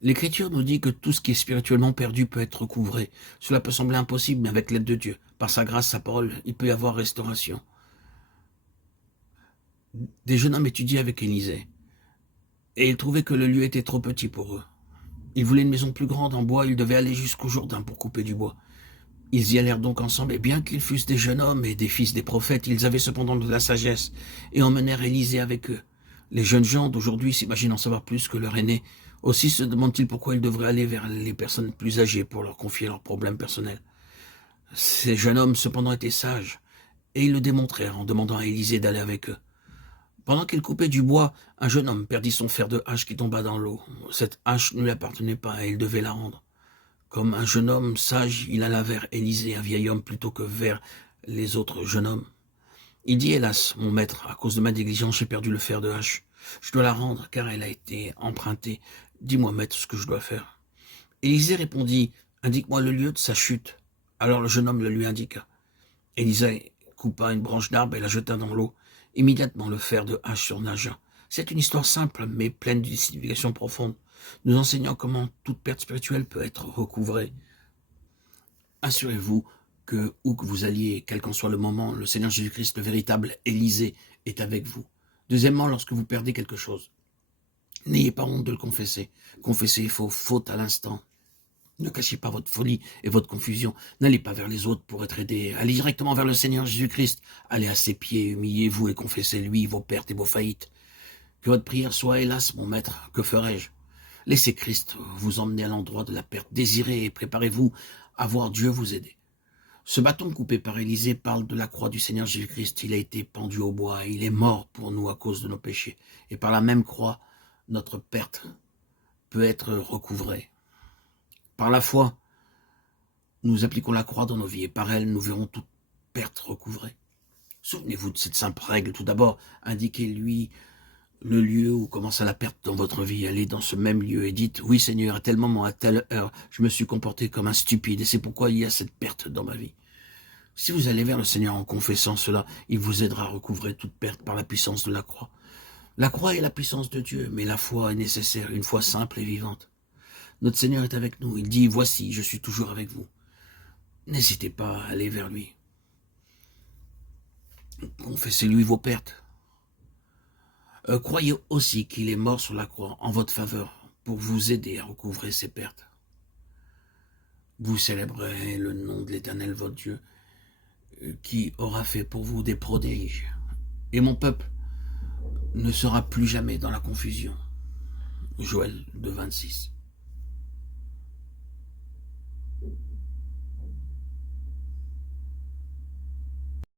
L'Écriture nous dit que tout ce qui est spirituellement perdu peut être recouvré. Cela peut sembler impossible, mais avec l'aide de Dieu, par sa grâce, sa parole, il peut y avoir restauration. Des jeunes hommes étudiaient avec Élisée, et ils trouvaient que le lieu était trop petit pour eux. Ils voulaient une maison plus grande en bois, ils devaient aller jusqu'au Jourdain pour couper du bois. Ils y allèrent donc ensemble, et bien qu'ils fussent des jeunes hommes et des fils des prophètes, ils avaient cependant de la sagesse, et emmenèrent Élisée avec eux. Les jeunes gens d'aujourd'hui s'imaginent en savoir plus que leur aîné. Aussi se demandent-ils pourquoi ils devraient aller vers les personnes plus âgées pour leur confier leurs problèmes personnels. Ces jeunes hommes cependant étaient sages, et ils le démontrèrent en demandant à Élisée d'aller avec eux. Pendant qu'ils coupaient du bois, un jeune homme perdit son fer de hache qui tomba dans l'eau. Cette hache ne lui appartenait pas et il devait la rendre. Comme un jeune homme sage, il alla vers Élisée, un vieil homme, plutôt que vers les autres jeunes hommes. Il dit, hélas, mon maître, à cause de ma négligence, j'ai perdu le fer de hache. Je dois la rendre, car elle a été empruntée. Dis-moi, maître, ce que je dois faire. Élisée répondit, indique-moi le lieu de sa chute. Alors le jeune homme le lui indiqua. Élisée coupa une branche d'arbre et la jeta dans l'eau. Immédiatement, le fer de hache surnagea. C'est une histoire simple, mais pleine d'une signification profonde, nous enseignant comment toute perte spirituelle peut être recouvrée. Assurez-vous que, où que vous alliez, quel qu'en soit le moment, le Seigneur Jésus-Christ, le véritable Élisée, est avec vous. Deuxièmement, lorsque vous perdez quelque chose, n'ayez pas honte de le confesser. Confessez faute à l'instant. Ne cachez pas votre folie et votre confusion. N'allez pas vers les autres pour être aidé. Allez directement vers le Seigneur Jésus-Christ. Allez à ses pieds, humiliez-vous et confessez-lui vos pertes et vos faillites. Que votre prière soit, hélas, mon maître, que ferai-je? Laissez Christ vous emmener à l'endroit de la perte. Désirez et préparez-vous à voir Dieu vous aider. Ce bâton coupé par Élisée parle de la croix du Seigneur Jésus-Christ. Il a été pendu au bois. Il est mort pour nous à cause de nos péchés. Et par la même croix, notre perte peut être recouvrée. Par la foi, nous appliquons la croix dans nos vies et par elle, nous verrons toute perte recouvrée. Souvenez-vous de cette simple règle. Tout d'abord, indiquez-lui le lieu où commence la perte dans votre vie. Allez dans ce même lieu et dites, oui Seigneur, à tel moment, à telle heure, je me suis comporté comme un stupide et c'est pourquoi il y a cette perte dans ma vie. Si vous allez vers le Seigneur en confessant cela, il vous aidera à recouvrer toute perte par la puissance de la croix. La croix est la puissance de Dieu, mais la foi est nécessaire, une foi simple et vivante. Notre Seigneur est avec nous. Il dit, voici, je suis toujours avec vous. N'hésitez pas à aller vers lui. Confessez-lui vos pertes. Croyez aussi qu'il est mort sur la croix en votre faveur pour vous aider à recouvrer ces pertes. Vous célébrerez le nom de l'Éternel votre Dieu qui aura fait pour vous des prodiges. Et mon peuple ne sera plus jamais dans la confusion. Joël 2, 26.